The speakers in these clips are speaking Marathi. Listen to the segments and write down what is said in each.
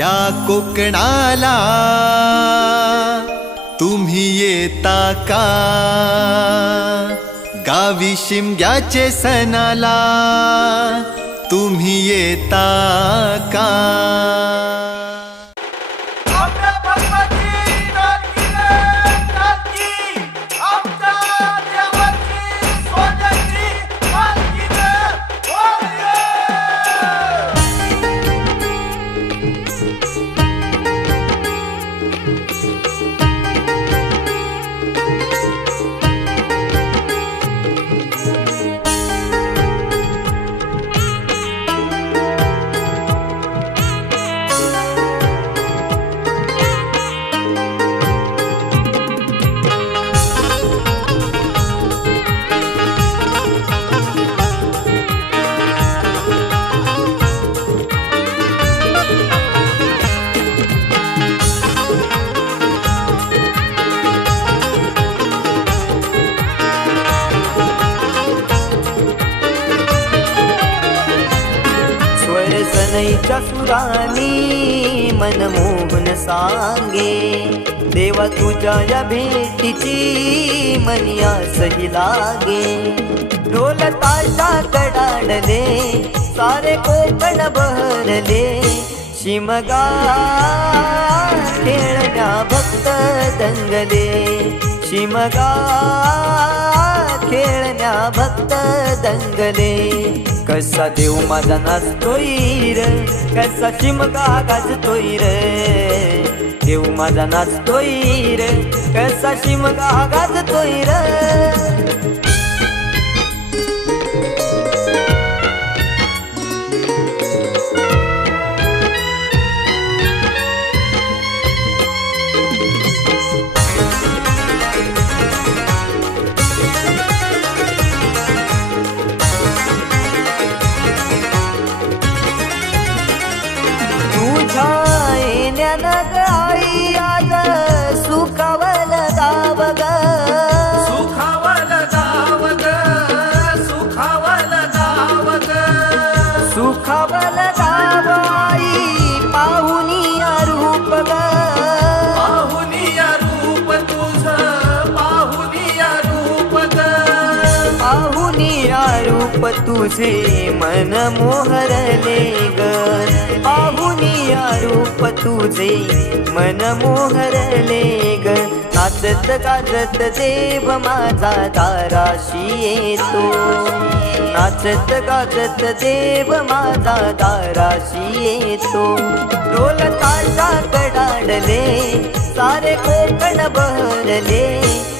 या कोकणाला. तुम्ही येता का? गावी शिमग्याचे सणाला. तुम्ही येता का? स्वर सुरानी मनमोहन सांगे. देवा तुझ्या या भेटीची मनिया सही लागे. ढोल ताशा कडाडले सारे कोकण बहरले. शिमगा खेळण्या भक्त दंगले. शिमगा खेळण्या भक्त दंगले. कसा देव माझा नाचतोय र कसा शिमगा गाजतोय र. देव माझा नाचतोय र कसा शिमगा गाजतोय र. रूप तुझे मन मोहरले ग. पाहुनिया रूप तुझे मन मोहरले ग. नाचत गाजत देव माझा दाराशी येतो नाचत गाजत देव माझा दाराशी येतो ढोल ताशा कडाडले सारे कोकण बहरले.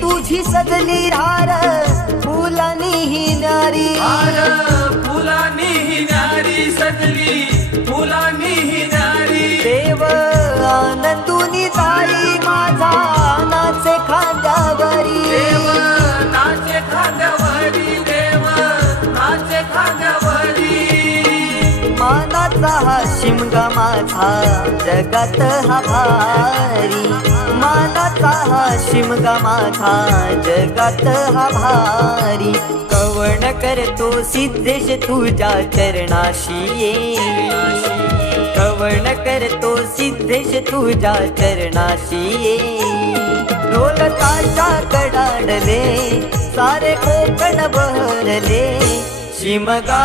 तुझी सजली हार फुलानी ही नारी हार फुलानी ही नारी सजली फुलानी ही हा शिमगा माझा. जगात हा भारी मानाचा हा शिमगा माझा. जगात हा भारी कवण करतो सिद्धेश तुझ्या चरणाशी ये. कवण करतो सिद्धेश तुझ्या चरणाशी ये. ढोल कडाडले सारे कोकण बहरले. शिमगा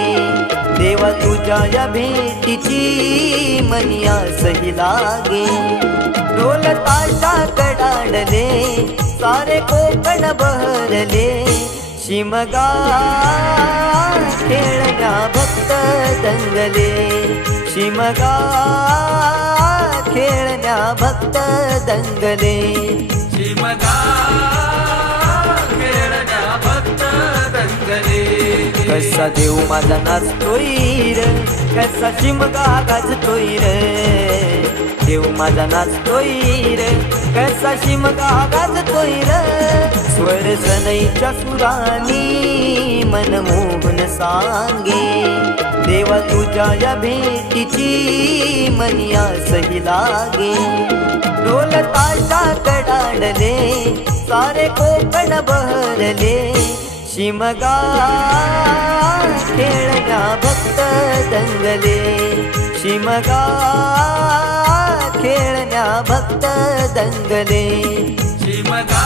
देवा तुझ्या या भेटीची मनिया सही लागे. ढोल ताशा कडाडले सारे कोकण बहरले. शिमगा खेळण्या भक्त दंगले. शिमगा खेळण्या भक्त दंगले. शिमगा कसा देव माझा नाचतोय र? कसा चिमका गाजतोय र? देव माझा नाचतोय र? कसा शिमका गाजतोय र? स्वर सनईच्या सुरानी मन मोहन सांगे. देवा तुझ्या या भेटीची मनिया सही लागे. ढोल ताशा कडाडले सारे कोकण बहरले. शिमगा खेळण्या भक्त दंगले शिमगा खेळण्या भक्त दंगले शिमगा